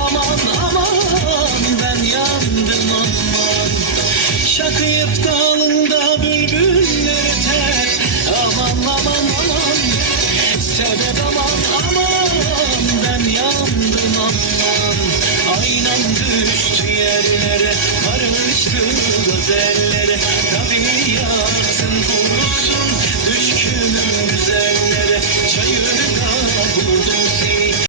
aman aman ben yandım aman. Şakıyıp dalında bülbüller öter. Aman aman aman. Sebep aman aman ben yandım aman. Aynam düştü yerlere, karıştı gözellere. Tabiatın kurusun düşkünüm güzel.